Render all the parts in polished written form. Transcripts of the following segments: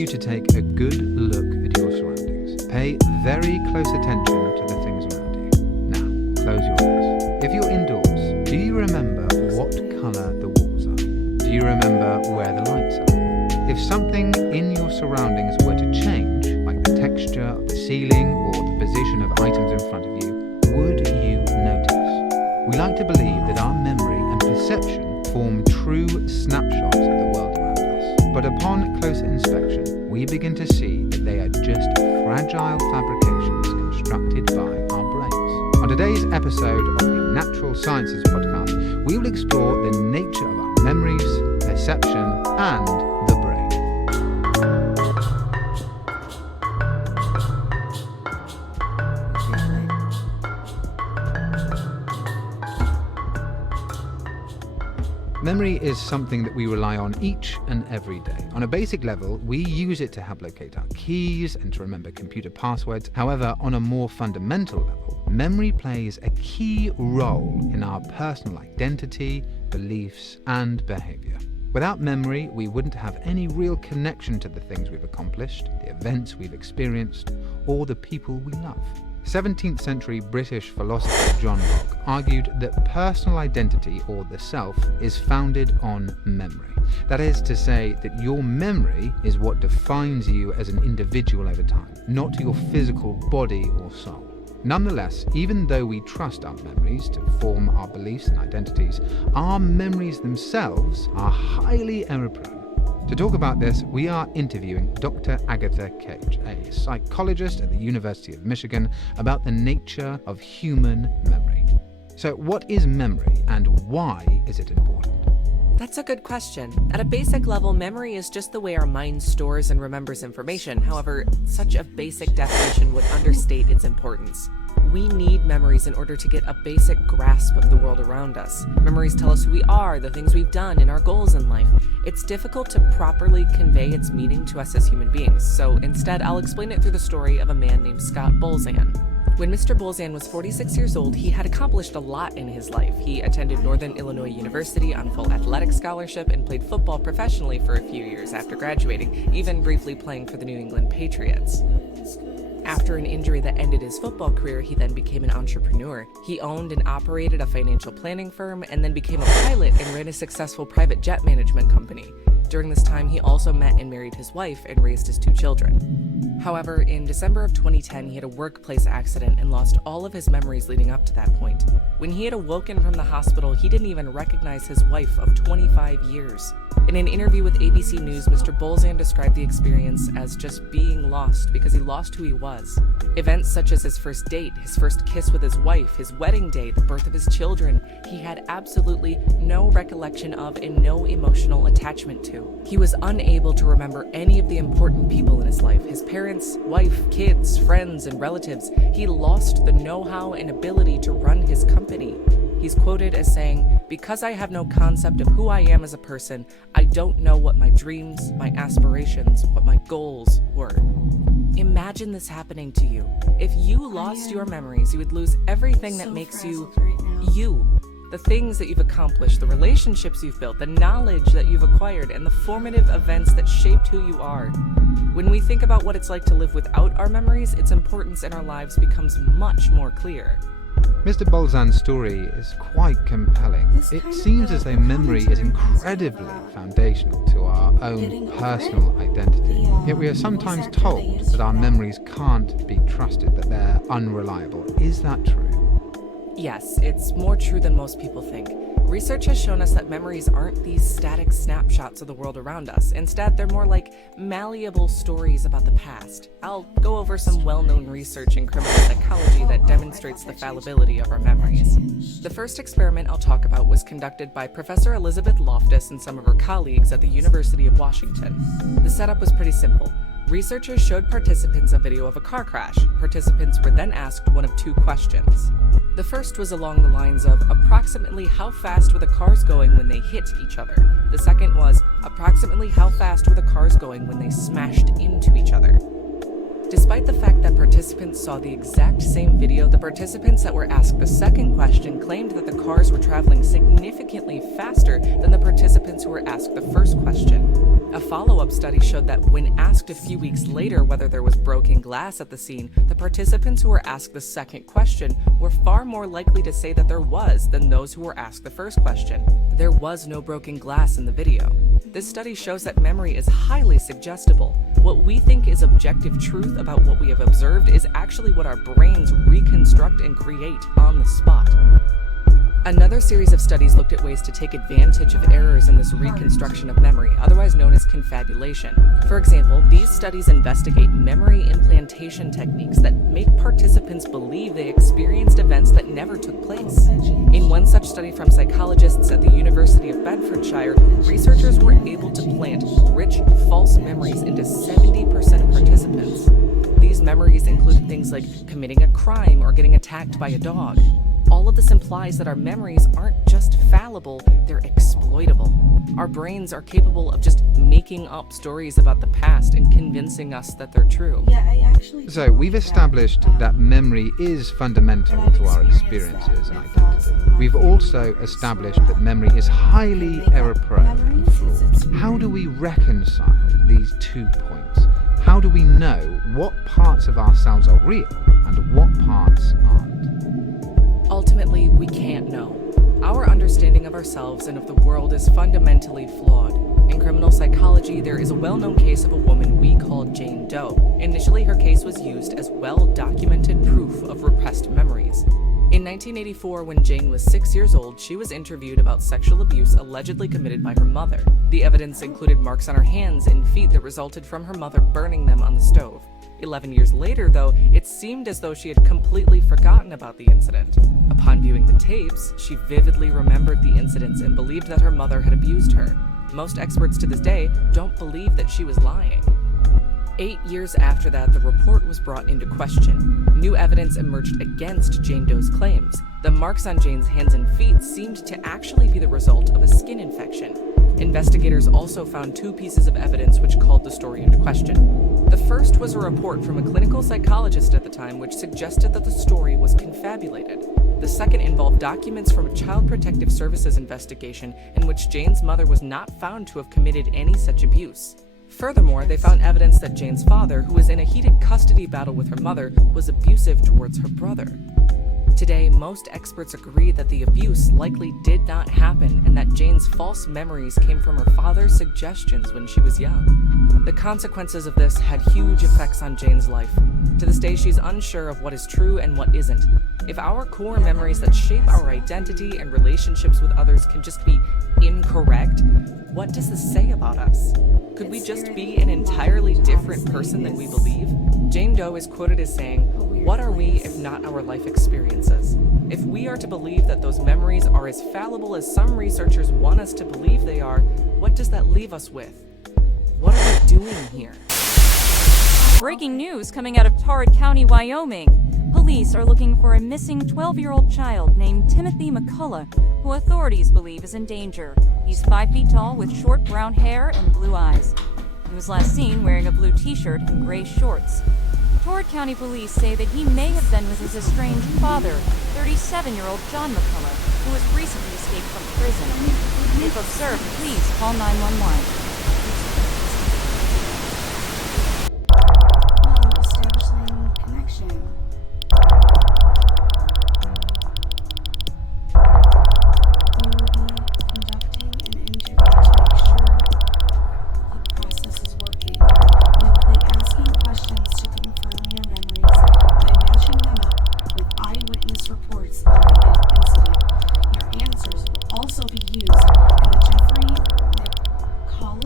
you to take a good look at your surroundings. Pay very close attention to the things around you. Now, close your eyes. If you're indoors, do you remember what colour the walls are? Do you remember where the lights are? If something in your surroundings were to change, like the texture of the ceiling or the position of items in front of you, would you notice? We like to believe that our memory and perception form true snapshots of the world around us. But upon closer inspection, we begin to see that they are just fragile fabrications constructed by our brains. On today's episode of the Natural Sciences podcast, we will explore the nature of our memories, perception, and the brain. Memory is something that we rely on each and every day. On a basic level, we use it to help locate our keys and to remember computer passwords. However, on a more fundamental level, memory plays a key role in our personal identity, beliefs, and behavior. Without memory, we wouldn't have any real connection to the things we've accomplished, the events we've experienced, or the people we love. 17th century British philosopher John Locke argued that personal identity, or the self, is founded on memory. That is to say that your memory is what defines you as an individual over time, not your physical body or soul. Nonetheless, even though we trust our memories to form our beliefs and identities, our memories themselves are highly error-prone. To talk about this, we are interviewing Dr. Agatha Cage, a psychologist at the University of Michigan, about the nature of human memory. So what is memory and why is it important? That's a good question. At a basic level, memory is just the way our mind stores and remembers information. However, such a basic definition would understate its importance. We need memories in order to get a basic grasp of the world around us. Memories tell us who we are, the things we've done, and our goals in life. It's difficult to properly convey its meaning to us as human beings, so instead I'll explain it through the story of a man named Scott Bolzan. When Mr. Bolzan was 46 years old, he had accomplished a lot in his life. He attended Northern Illinois University on full athletic scholarship and played football professionally for a few years after graduating, even briefly playing for the New England Patriots. After an injury that ended his football career, he then became an entrepreneur. He owned and operated a financial planning firm and then became a pilot and ran a successful private jet management company. During this time, he also met and married his wife and raised his 2 children. However, in December of 2010, he had a workplace accident and lost all of his memories leading up to that point. When he had awoken from the hospital, he didn't even recognize his wife of 25 years. In an interview with ABC News, Mr. Bolzan described the experience as just being lost because he lost who he was. Events such as his first date, his first kiss with his wife, his wedding day, the birth of his children, he had absolutely no recollection of and no emotional attachment to. He was unable to remember any of the important people in his life, his parents, wife, kids, friends, and relatives. He lost the know-how and ability to run his company. He's quoted as saying, "Because I have no concept of who I am as a person, I don't know what my dreams, my aspirations, what my goals were." Imagine this happening to you. If you lost your memories, you would lose everything that makes you you. The things that you've accomplished, the relationships you've built, the knowledge that you've acquired, and the formative events that shaped who you are. When we think about what it's like to live without our memories, its importance in our lives becomes much more clear. Mr. Bolzan's story is quite compelling. It seems as though memory is incredibly foundational to our own personal identity. Yet we are sometimes told that our memories can't be trusted, that they're unreliable. Is that true? Yes, it's more true than most people think. Research has shown us that memories aren't these static snapshots of the world around us. Instead, they're more like malleable stories about the past. I'll go over some well-known research in criminal psychology that demonstrates the fallibility of our memories. The first experiment I'll talk about was conducted by Professor Elizabeth Loftus and some of her colleagues at the University of Washington. The setup was pretty simple. Researchers showed participants a video of a car crash. Participants were then asked one of 2 questions. The first was along the lines of approximately how fast were the cars going when they hit each other. The second was approximately how fast were the cars going when they smashed into each other. Despite the fact that participants saw the exact same video, the participants that were asked the second question claimed that the cars were traveling significantly faster than the participants who were asked the first question. A follow-up study showed that when asked a few weeks later whether there was broken glass at the scene, the participants who were asked the second question were far more likely to say that there was than those who were asked the first question. There was no broken glass in the video. This study shows that memory is highly suggestible. What we think is objective truth about what we have observed is actually what our brains reconstruct and create on the spot. Another series of studies looked at ways to take advantage of errors in this reconstruction of memory, otherwise known as confabulation. For example, these studies investigate memory implantation techniques that make participants believe they experienced events that never took place. In one such study from psychologists at the University of Bedfordshire, researchers were able to plant rich, false memories into 70% of participants. These memories included things like committing a crime or getting attacked by a dog. All of this implies that our memories aren't just fallible, they're exploitable. Our brains are capable of just making up stories about the past and convincing us that they're true. So we've established that memory is fundamental to our experiences and identity. We've also established that memory is highly error-prone and flawed. How do we reconcile these 2 points? How do we know what parts of ourselves are real and what parts aren't? Ultimately, we can't know. Our understanding of ourselves and of the world is fundamentally flawed. In criminal psychology, there is a well-known case of a woman we call Jane Doe. Initially, her case was used as well-documented proof of repressed memories. In 1984, when Jane was 6 years old, she was interviewed about sexual abuse allegedly committed by her mother. The evidence included marks on her hands and feet that resulted from her mother burning them on the stove. 11 years later, though, it seemed as though she had completely forgotten about the incident. Upon viewing the tapes, she vividly remembered the incidents and believed that her mother had abused her. Most experts to this day don't believe that she was lying. 8 years after that, the report was brought into question. New evidence emerged against Jane Doe's claims. The marks on Jane's hands and feet seemed to actually be the result of a skin infection. Investigators also found 2 pieces of evidence which called the story into question. The first was a report from a clinical psychologist at the time which suggested that the story was confabulated. The second involved documents from a Child Protective Services investigation in which Jane's mother was not found to have committed any such abuse. Furthermore, they found evidence that Jane's father, who was in a heated custody battle with her mother, was abusive towards her brother. Today, most experts agree that the abuse likely did not happen and that Jane's false memories came from her father's suggestions when she was young. The consequences of this had huge effects on Jane's life. To this day, she's unsure of what is true and what isn't. If our core memories that shape our identity and relationships with others can just be incorrect, what does this say about us? Could we just be an entirely different person than we believe? Jane Doe is quoted as saying, "What are we if not our life experiences? If we are to believe that those memories are as fallible as some researchers want us to believe they are, what does that leave us with? What are we doing here?" Breaking news coming out of Tarrant County, Wyoming. Police are looking for a missing 12-year-old child named Timothy McCullough, who authorities believe is in danger. He's 5 feet tall with short brown hair and blue eyes. He was last seen wearing a blue t-shirt and gray shorts. Tarrant County police say that he may have been with his estranged father, 37-year-old John McCullough, who has recently escaped from prison. If observed, please call 911. Establishing connection. We will be conducting an interview to make sure the process is working. We will be asking questions to confirm your memories by matching them up with eyewitness reports of the incident. Your answers will also be used in the Jeffrey McCullough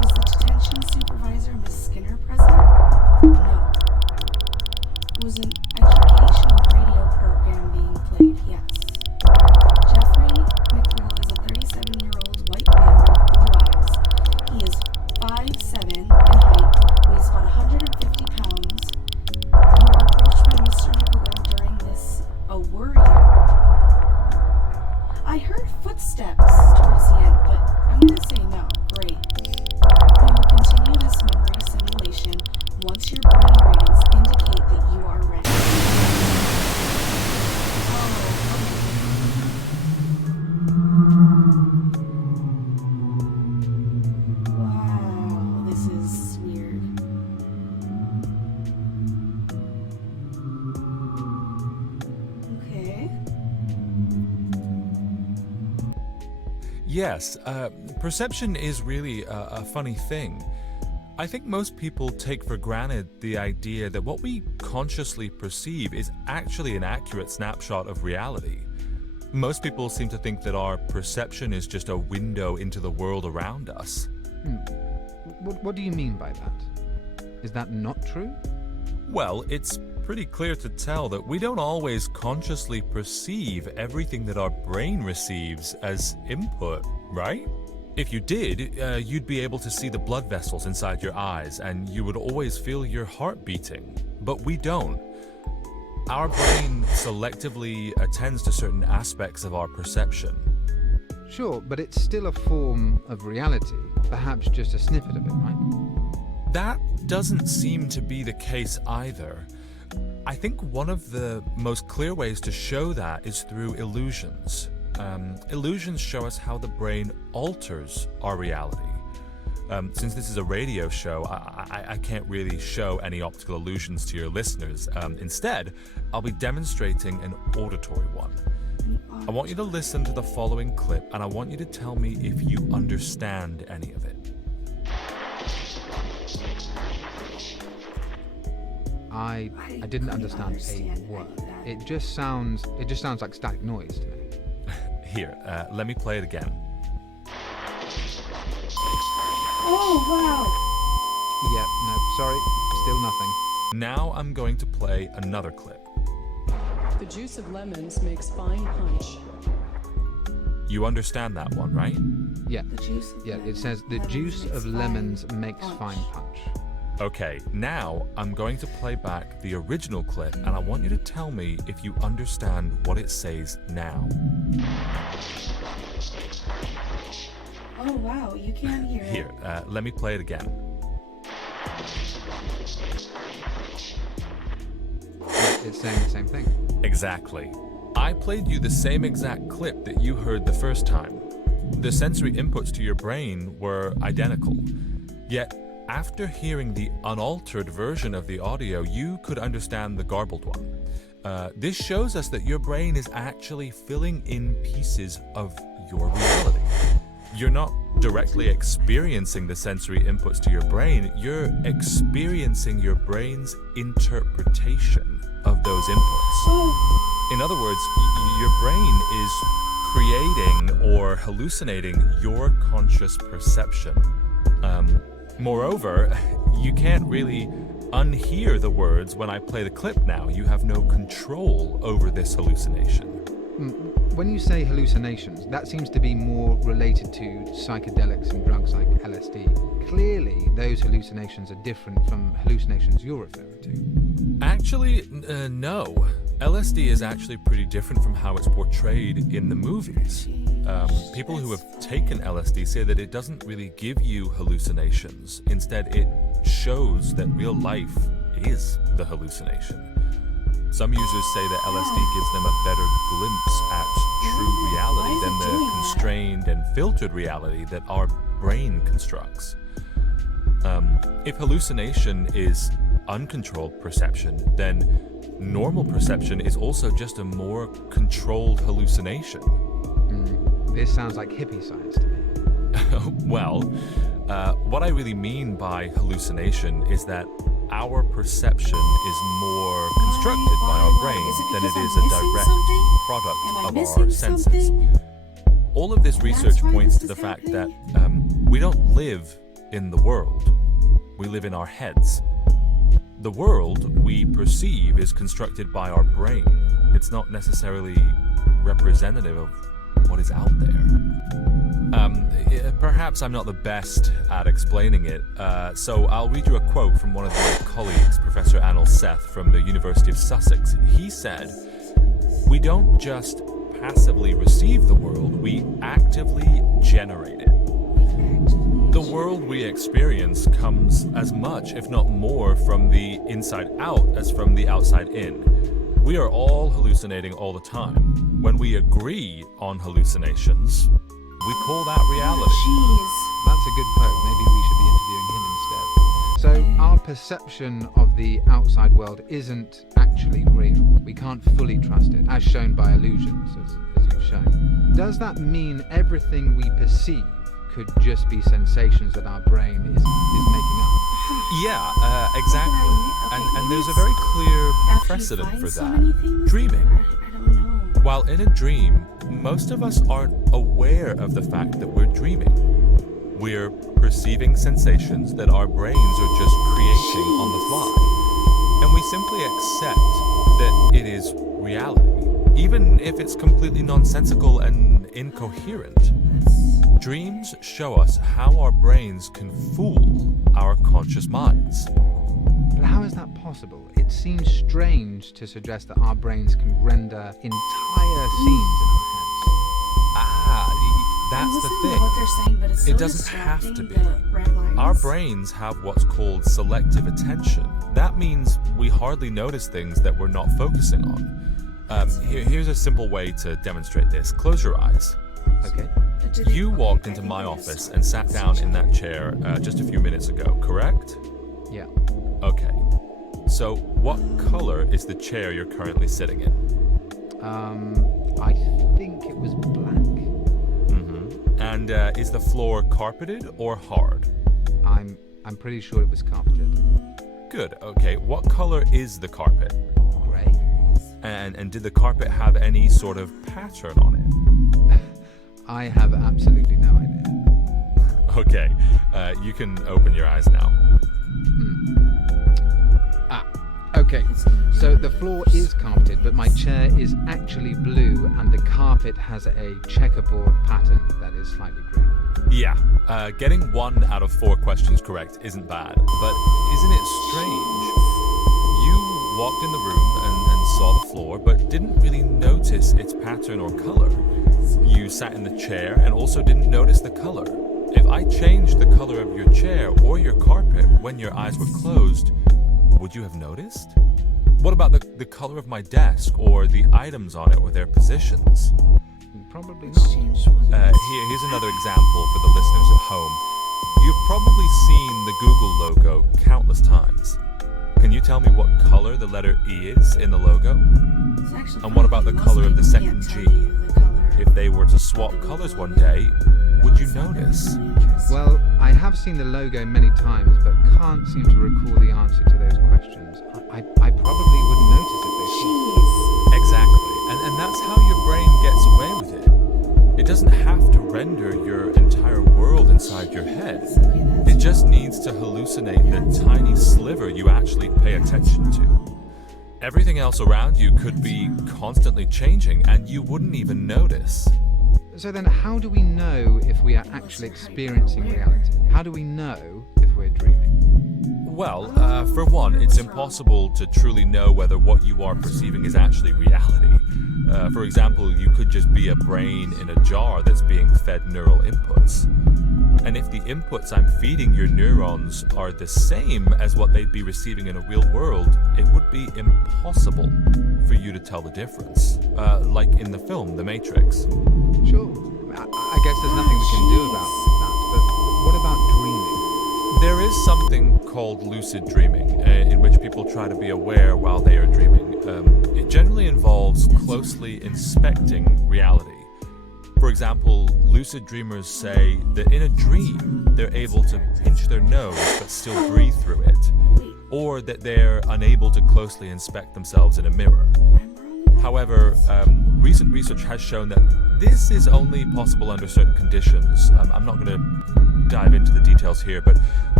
was an educational radio program being played, yes. Jeffrey McCall is a 37-year-old white man with blue eyes. He is 5'7" in height, weighs about 150 pounds. You were approached by Mr. McCall during this, were you? I heard footsteps towards the end, but I'm going to say no. Great. We will continue this memory simulation once your brain ratings indicate that you are ready. Wow, this is weird. Okay. Yes, perception is really a funny thing. I think most people take for granted the idea that what we consciously perceive is actually an accurate snapshot of reality. Most people seem to think that our perception is just a window into the world around us. What do you mean by that? Is that not true? Well, it's pretty clear to tell that we don't always consciously perceive everything that our brain receives as input, right? If you did, you'd be able to see the blood vessels inside your eyes, and you would always feel your heart beating. But we don't. Our brain selectively attends to certain aspects of our perception. Sure, but it's still a form of reality, perhaps just a snippet of it, right? That doesn't seem to be the case either. I think one of the most clear ways to show that is through illusions. Illusions show us how the brain alters our reality. Since this is a radio show, I can't really show any optical illusions to your listeners. Instead, I'll be demonstrating an auditory one. I want you to listen to the following clip, and I want you to tell me if you understand any of it. I didn't understand a word. It just sounds like static noise to me. Here, let me play it again. Oh, wow. Yeah, no, sorry, still nothing. Now I'm going to play another clip. The juice of lemons makes fine punch. You understand that one, right? Yeah, The juice of it says the juice of lemons makes fine punch. Okay, now I'm going to play back the original clip, and I want you to tell me if you understand what it says now. Oh, wow, you can't hear it. Here, let me play it again. It's saying the same thing. Exactly. I played you the same exact clip that you heard the first time. The sensory inputs to your brain were identical. Yet, after hearing the unaltered version of the audio, you could understand the garbled one. This shows us that your brain is actually filling in pieces of your reality. You're not directly experiencing the sensory inputs to your brain, you're experiencing your brain's interpretation of those inputs. In other words, your brain is creating or hallucinating your conscious perception. Moreover, you can't really unhear the words when I play the clip now. You have no control over this hallucination. When you say hallucinations, that seems to be more related to psychedelics and drugs like LSD. Clearly, those hallucinations are different from hallucinations you're referring to. Actually, no. LSD is actually pretty different from how it's portrayed in the movies. People who have taken LSD say that it doesn't really give you hallucinations. Instead, it shows that real life is the hallucination. Some users say that LSD gives them a better glimpse at true reality than the constrained and filtered reality that our brain constructs. If hallucination is uncontrolled perception, then normal perception is also just a more controlled hallucination. This sounds like hippie science to me. Well, what I really mean by hallucination is that our perception is more constructed by our brain than it is a direct product of our senses. All of this research points to the fact that we don't live in the world. We live in our heads. the world we perceive is constructed by our brain. It's not necessarily representative of what is out there. Perhaps I'm not the best at explaining it, so I'll read you a quote from one of my colleagues, Professor Anil Seth from the University of Sussex. He said, "We don't just passively receive the world, we actively generate it. The world we experience comes as much, if not more, from the inside out as from the outside in. We are all hallucinating all the time. When we agree on hallucinations, we call that reality." Jeez. That's a good quote. Maybe we should be interviewing him instead. So our perception of the outside world isn't actually real. We can't fully trust it, as shown by illusions, as you've shown. Does that mean everything we perceive could just be sensations that our brain is making up? Yeah, exactly. And there's a very clear precedent for that. Dreaming. I don't know. While in a dream, most of us aren't aware of the fact that we're dreaming. We're perceiving sensations that our brains are just creating on the fly. And we simply accept that it is reality, even if it's completely nonsensical and incoherent. Dreams show us how our brains can fool our conscious minds. But how is that possible? It seems strange to suggest that our brains can render entire scenes in our heads. That's the Listen to thing. what they're saying, but it's so It doesn't have to distracting, be. the red lines. Our brains have what's called selective attention. That means we hardly notice things that we're not focusing on. Here's a simple way to demonstrate this. Close your eyes. Okay. You walked into my office and sat down in that chair just a few minutes ago, correct? Yeah. Okay. So, what color is the chair you're currently sitting in? I think it was black. And is the floor carpeted or hard? I'm pretty sure it was carpeted. Good. Okay. What color is the carpet? Grey. And did the carpet have any sort of pattern on it? I have absolutely no idea. Okay. You can open your eyes now. Okay, so the floor is carpeted, but my chair is actually blue, and the carpet has a checkerboard pattern that is slightly green. Yeah. Getting 1 out of 4 questions correct isn't bad, but isn't it strange? You walked in the room and saw the floor, but didn't really notice its pattern or color. You sat in the chair and also didn't notice the color. If I changed the color of your chair or your carpet when your eyes were closed, would you have noticed? What about the color of my desk or the items on it or their positions? Probably not. Here's another example for the listeners at home. You've probably seen the Google logo countless times. Can you tell me what color the letter E is in the logo? And what about the color of the second G? If they were to swap colors one day, would you notice? Well, I have seen the logo many times, but can't seem to recall the answer to those questions. I probably wouldn't notice if they saw. Exactly. And that's how your brain gets away with it. It doesn't have to render your entire world inside your head. It just needs to hallucinate the tiny sliver you actually pay attention to. Everything else around you could be constantly changing and you wouldn't even notice. So then how do we know if we are actually experiencing reality? How do we know if we're dreaming? Well, for one, it's impossible to truly know whether what you are perceiving is actually reality. For example, you could just be a brain in a jar that's being fed neural inputs. And if the inputs I'm feeding your neurons are the same as what they'd be receiving in a real world, it would be impossible for you to tell the difference. Like in the film, The Matrix. Sure. I guess there's nothing we can do about that, but what about dreaming? There is something called lucid dreaming, in which people try to be aware while they are dreaming. It generally involves closely inspecting reality. For example, lucid dreamers say that in a dream, they're able to pinch their nose but still breathe through it, or that they're unable to closely inspect themselves in a mirror. However, recent research has shown that this is only possible under certain conditions. I'm not going to dive into the details here, but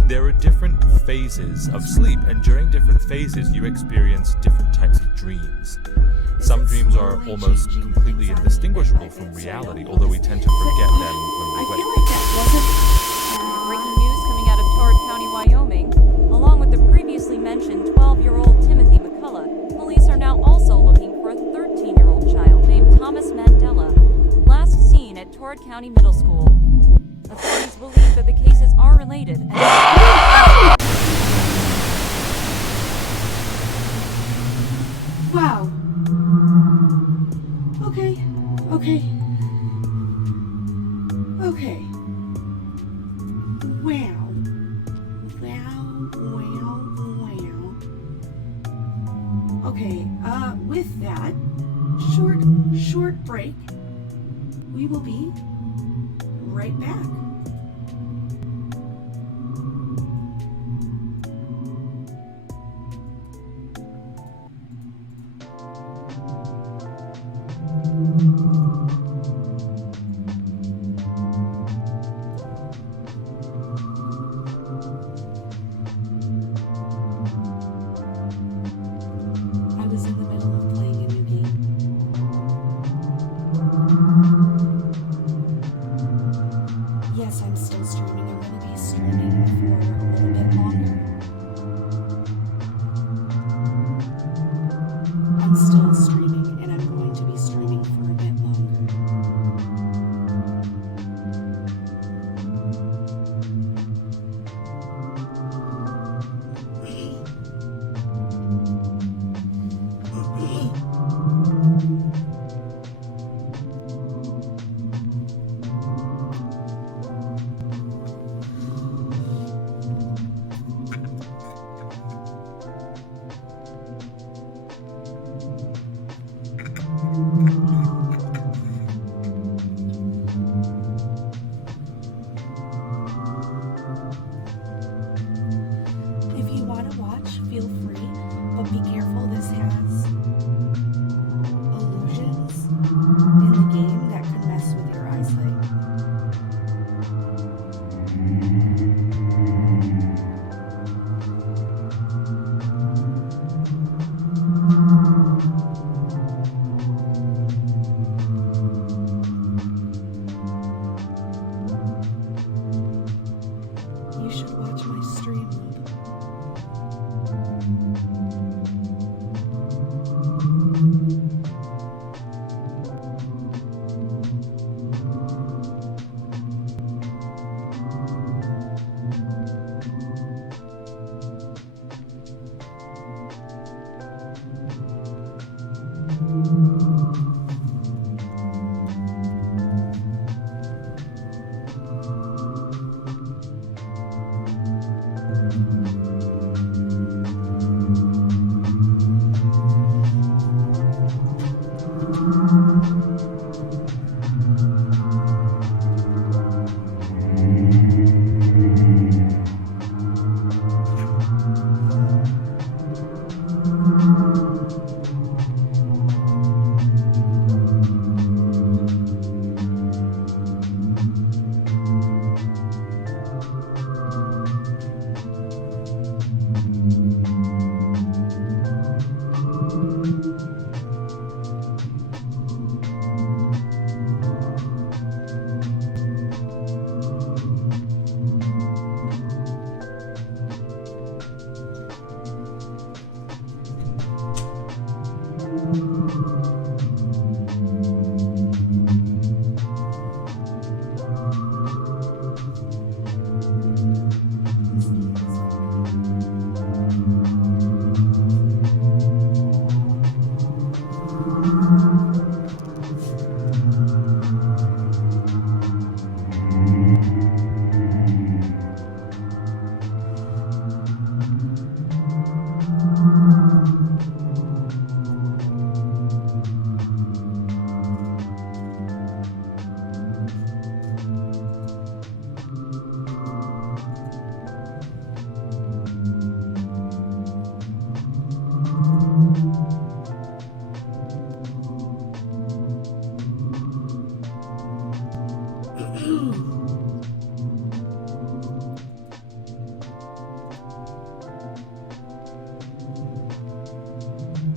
There are different phases of sleep, and during different phases, you experience different types of dreams. Some dreams are almost completely indistinguishable from reality, although we tend to forget them when we I wake. feel like that wasn't. Breaking news coming out of Todd County, Wyoming. Along with the previously mentioned 12-year-old Timothy McCullough, police are now also looking for a 13-year-old child named Thomas Mandela, last seen at Todd County Middle School. Authorities believe that the cases are related and Wow. Okay. Okay. Okay. Wow. Okay, with that short break, we will be right back. I was in the middle of playing a new game. Yes, I'm still streaming. I'm going to be streaming for a little bit longer. I'm still streaming, and I'm going to be streaming for a bit longer. If you want to watch, feel free, but be careful. This has illusions in the game that could mess with your eyesight. You should watch my stream, love.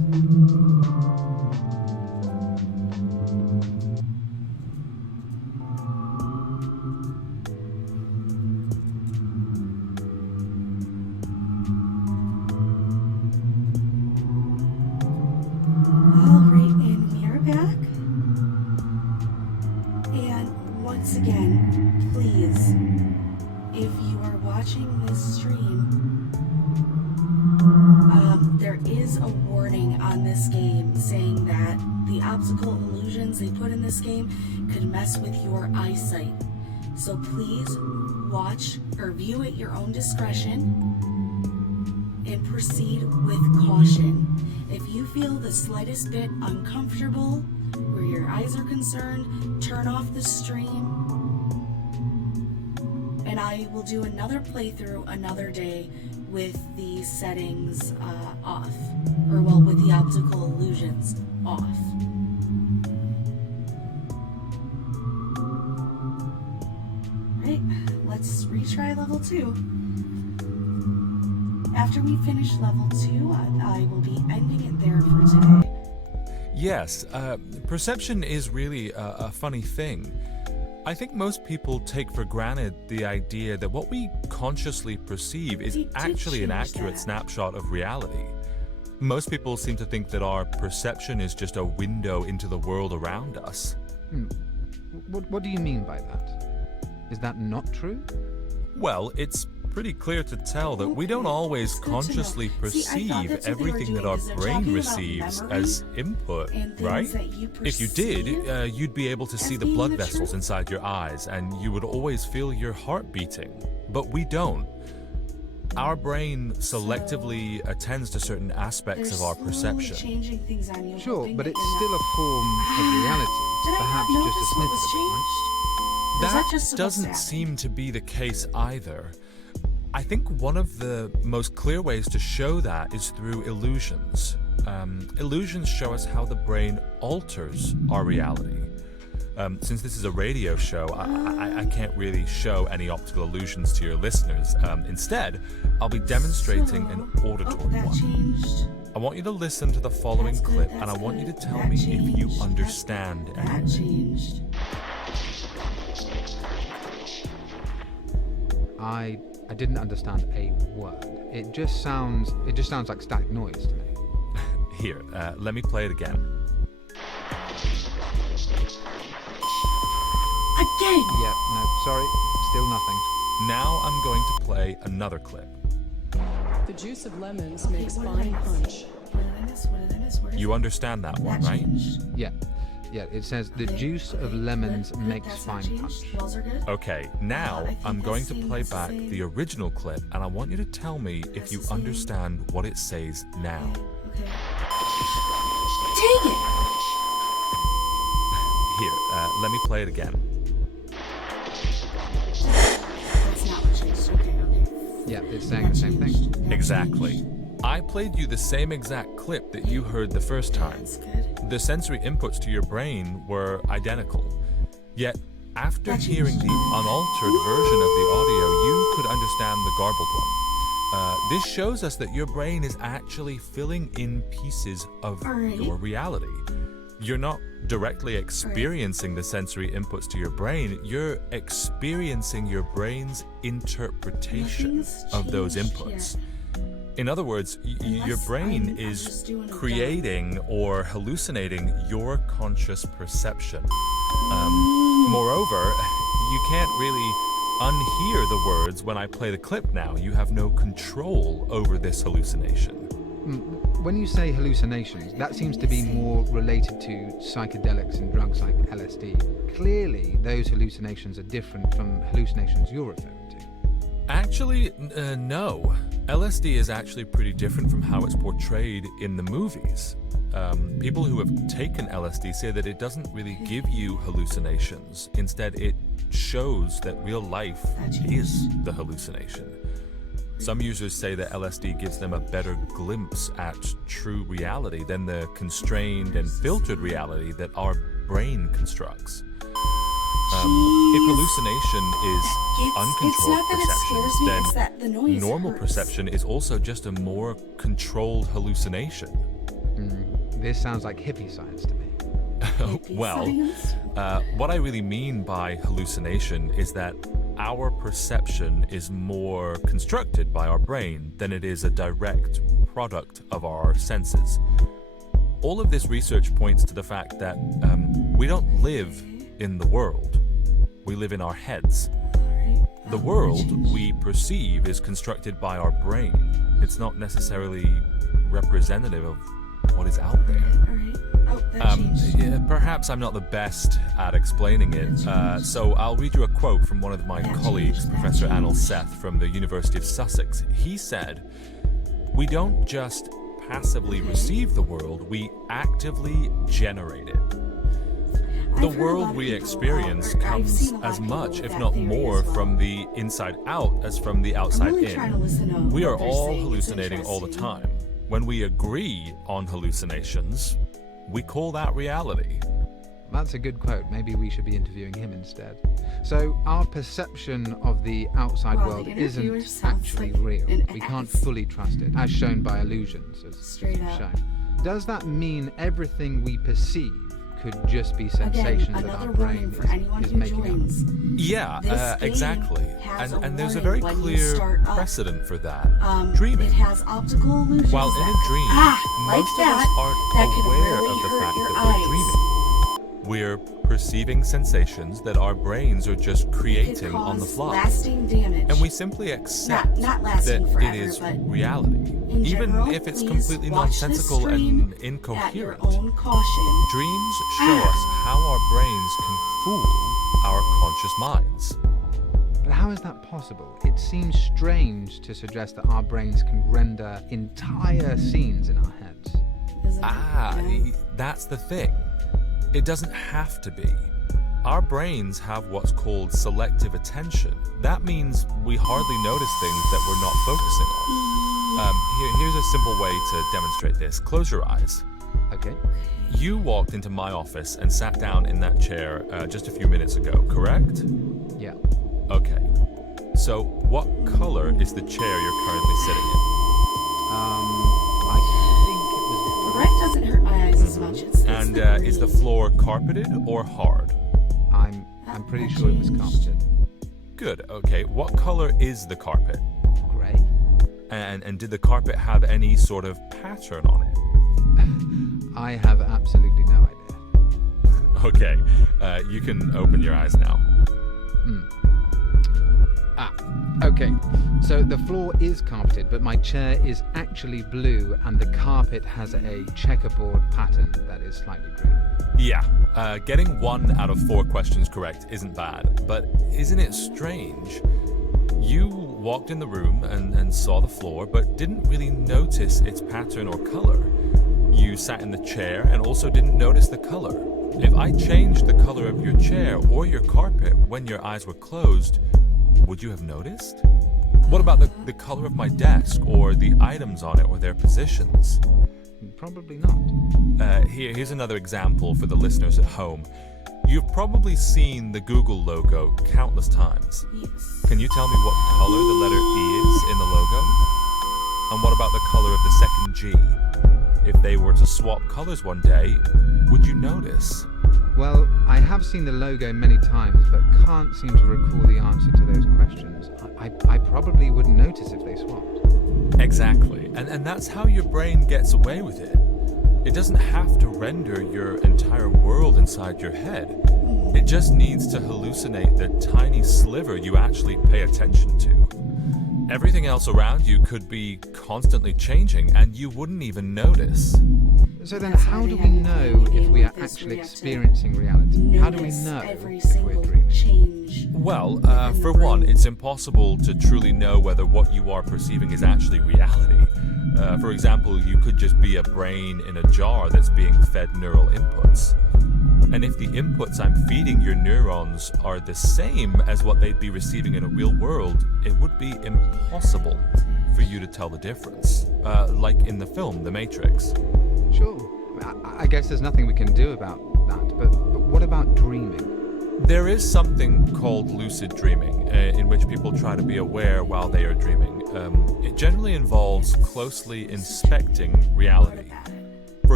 Alright, and we are back. And once again, please, if you are watching this stream, there is a warning on this game saying that the optical illusions they put in this game could mess with your eyesight. So please watch or view at your own discretion and proceed with caution. If you feel the slightest bit uncomfortable where your eyes are concerned, turn off the stream. And I will do another playthrough another day with the settings off. Or, well, with the optical illusions off. Right, let's retry level 2. After we finish level 2, I will be ending it there for today. Yes, perception is really a funny thing. I think most people take for granted the idea that what we consciously perceive is They did actually an change accurate that. snapshot of reality. Most people seem to think that our perception is just a window into the world around us. What do you mean by that? Is that not true? Well, it's pretty clear to tell that we don't Okay, always that's good to know. consciously See, I thought perceive that's what they were everything that doing, our is they're brain talking about receives memory as input, and things right? that you If you did, perceive you'd be able to see as the being blood the vessels truth. inside your eyes, and you would always feel your heart beating. But we don't. Our brain selectively attends to certain aspects They're of our slowly perception. changing things on you, Sure, hoping but that it's you're still not- a form of reality. Did I Perhaps not just a notice what snippet was of it, right? changed? Or is That just supposed to doesn't happen? seem to be the case either. I think one of the most clear ways to show that is through illusions. Illusions show us how the brain alters our reality. Since this is a radio show, I can't really show any optical illusions to your listeners. Instead, I'll be demonstrating an auditory that one. changed. I want you to listen to the following That's good, clip, that's and I want you to good. tell That me if you changed. understand That anything. changed. I didn't understand a word. It just sounds like static noise to me. Here, let me play it again. Again! Yeah, no, sorry, still nothing. Now I'm going to play another clip. The juice of lemons makes What fine did I miss? punch. What did I miss? What did I miss? Where is You it? understand that one, That right? changed. Yeah, it says the Okay, juice of okay, lemons good, makes that's not fine changed. punch. Walls are good? Okay, now I think I'm going that's to saying play the back same. the original clip, and I want you to tell me if That's you the same. understand what it says now. Okay. Dang it! Here, let me play it again. That's not what changed. Okay. Yeah, it's saying the same thing. That Exactly. changed. I played you the same exact clip that you heard the first time. That's good. The sensory inputs to your brain were identical. Yet, after That hearing changed. the unaltered version of the audio, you could understand the garbled one. This shows us that your brain is actually filling in pieces of Alrighty. your reality. You're not directly experiencing the sensory inputs to your brain, you're experiencing your brain's interpretation Nothing's of those changed inputs. yet. In other words, your Unless brain I'm is just doing a creating or hallucinating your conscious perception. Moreover, you can't really unhear the words when I play the clip now. You have no control over this hallucination. When you say hallucinations, that seems to be more related to psychedelics and drugs like LSD. Clearly, those hallucinations are different from hallucinations you're referring to. Actually, no. LSD is actually pretty different from how it's portrayed in the movies. People who have taken LSD say that it doesn't really give you hallucinations. Instead, it shows that real life is the hallucination. Some users say that LSD gives them a better glimpse at true reality than the constrained and filtered reality that our brain constructs. If hallucination is It's uncontrolled not that it scares me, it's that the perception, noise then normal hurts. perception is also just a more controlled hallucination. This sounds like hippie science to me. Well, Science? what I really mean by hallucination is that our perception is more constructed by our brain than it is a direct product of our senses. All of this research points to the fact that we don't live in the world, we live in our heads. Alright, The world we perceive is constructed by our brain. It's not necessarily representative of what is out there. Alright. Oh, that changed. Yeah, perhaps I'm not the best at explaining it, so I'll read you a quote from one of my colleagues, Professor Anil Seth from the University of Sussex. He said, "We don't just passively receive the world, we actively generate it." The I've heard a lot world of we people, experience or I've comes seen a lot as of people much, with if that not theory more, as well. from the inside out as from the outside I'm really trying to in. listen to We what are they're all saying. It's hallucinating all the interesting. time. When we agree on hallucinations, we call that reality. That's a good quote. Maybe we should be interviewing him instead. So our perception of the outside Wow, world the interviewer isn't sounds actually like real. an We can't ass. fully trust it, as shown by illusions, as Straight we've up. shown. Does that mean everything we perceive could just be Again, sensations that another our warning brain for anyone is who making joins. Yeah, This game exactly. has And, a and there's a warning very when you clear start up. precedent for that. It Dreaming. has optical illusions. While in that a dream, like most of that, us aren't that could aware really of the hurt fact your that we're eyes. dreaming. We're perceiving sensations that our brains are just It could creating on the cause fly. lasting damage. And we simply accept not lasting that forever, it is but reality, in even general, if it's please completely watch this nonsensical stream and at your incoherent. own caution. Dreams show us how our brains can fool our conscious minds. But how is that possible? It seems strange to suggest that our brains can render entire scenes in our heads. Isn't it? Yeah. That's the thing. It doesn't have to be. Our brains have what's called selective attention. That means we hardly notice things that we're not focusing on. Here's a simple way to demonstrate this. Close your eyes. Okay? You walked into my office and sat down in that chair just a few minutes ago, correct? Yeah. Okay. So, what color is the chair you're currently sitting in? I think it was The red doesn't hurt my eyes as much. It's And the is the green. floor carpeted or hard? I'm pretty sure it was carpeted. Good. Okay. What color is the carpet? Grey? And did the carpet have any sort of pattern on it? I have absolutely no idea. Okay. You can open your eyes now. Okay, so the floor is carpeted, but my chair is actually blue and the carpet has a checkerboard pattern that is slightly green. Yeah. Getting 1 out of 4 questions correct isn't bad, but isn't it strange? You walked in the room and saw the floor, but didn't really notice its pattern or color. You sat in the chair and also didn't notice the color. If I changed the color of your chair or your carpet when your eyes were closed, would you have noticed? What about the color of my desk or the items on it or their positions? Probably not. Here's another example for the listeners at home. You've probably seen the Google logo countless times. Yes. Can you tell me what color the letter E is in the logo? And what about the color of the second G? If they were to swap colors one day, would you notice? Well, I have seen the logo many times, but can't seem to recall the answer to those questions. I probably wouldn't notice if they swapped. Exactly. And that's how your brain gets away with it. It doesn't have to render your entire world inside your head. It just needs to hallucinate the tiny sliver you actually pay attention to. Everything else around you could be constantly changing and you wouldn't even notice. So then That's why how they do we have a know game if we are like this actually where you have to experiencing reality? How do we Notice know every if we're single dreaming? change. Well, within the for one, brain. it's impossible to truly know whether what you are perceiving is actually reality. For example, you could just be a brain in a jar that's being fed neural inputs. And if the inputs I'm feeding your neurons are the same as what they'd be receiving in a real world, it would be impossible for you to tell the difference. Like in the film, The Matrix. Sure. I guess there's nothing we can do about that, but what about dreaming? There is something called lucid dreaming, in which people try to be aware while they are dreaming. It generally involves closely inspecting reality. For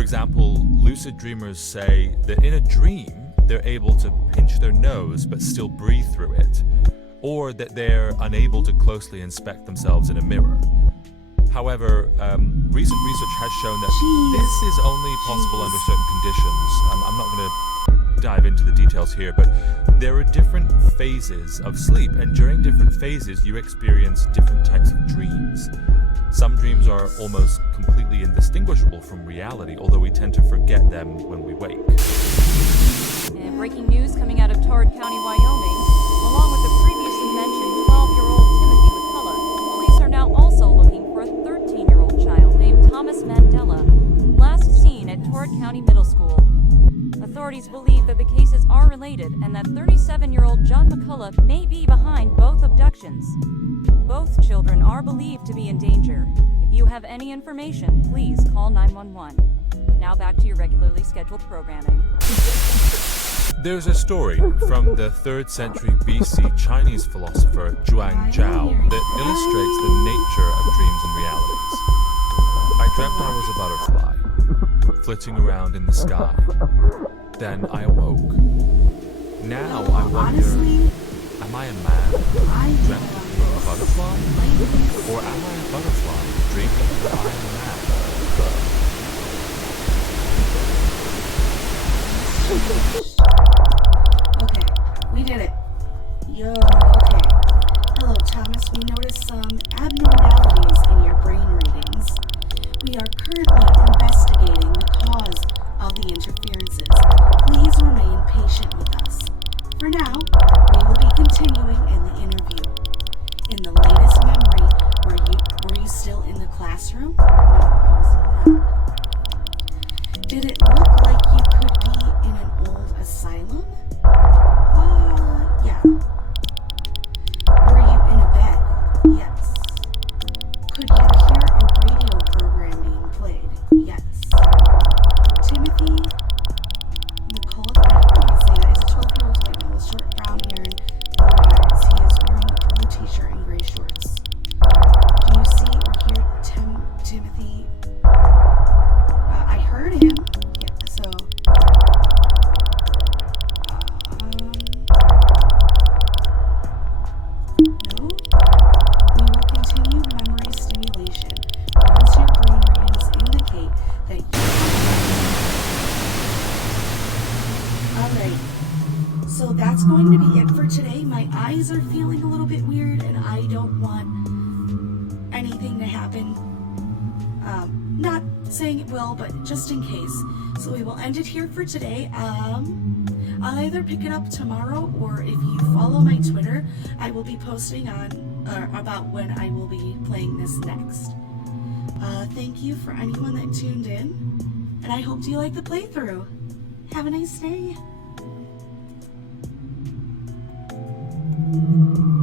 example, lucid dreamers say that in a dream, they're able to pinch their nose but still breathe through it, or that they're unable to closely inspect themselves in a mirror. However, recent research has shown that this is only possible under certain conditions. I'm not going to dive into the details here, but there are different phases of sleep, and during different phases, you experience different types of dreams. Some dreams are almost completely indistinguishable from reality, although we tend to forget them when we wake. And breaking news coming out of Todd County, Wyoming. Along with the previously mentioned 12-year-old Timothy McCullough, police are now also looking for a 13-year-old child named Thomas Mandela, last seen at Todd County Middle School. Authorities believe that the cases are related and that 37-year-old John McCullough may be behind both abductions. Both children are believed to be in danger. If you have any information, please call 911. Now back to your regularly scheduled programming. There's a story from the 3rd century BC Chinese philosopher Zhuang Zhao that illustrates the nature of dreams and realities. I dreamt I was a butterfly, flitting around in the sky. Then I awoke. Now I wonder, am I a man dreamt of being a butterfly? Or am I a butterfly dreaming that I am a man? Okay, we did it. Yo, okay. Hello, Thomas. We noticed some abnormalities in your brain readings. We are currently investigating the cause of the interferences. Please remain patient with us. For now, we will be continuing in the interview. In the latest memory, were you still in the classroom? No, I was not. Did it look like you could be in an old asylum? Yeah. Were you in a bed? Yes. Could you hear a radio program being played? Yes. Timothy McCullough, I don't know how to say that, is a 12-year-old white male with short brown hair and blue eyes. He is wearing a blue t-shirt and gray shorts. Do you see or hear Timothy? I heard him. Yeah, so... No? We will continue memory stimulation once your brain readings indicate that you... Alright, so that's going to be it for today. My eyes are feeling a little bit weird and I don't want anything to happen. Not saying it will, but just in case. So we will end it here for today. I'll either pick it up tomorrow, or if you follow my Twitter, I will be posting on about when I will be playing this next. Thank you for anyone that tuned in, and I hope you like the playthrough. Have a nice day.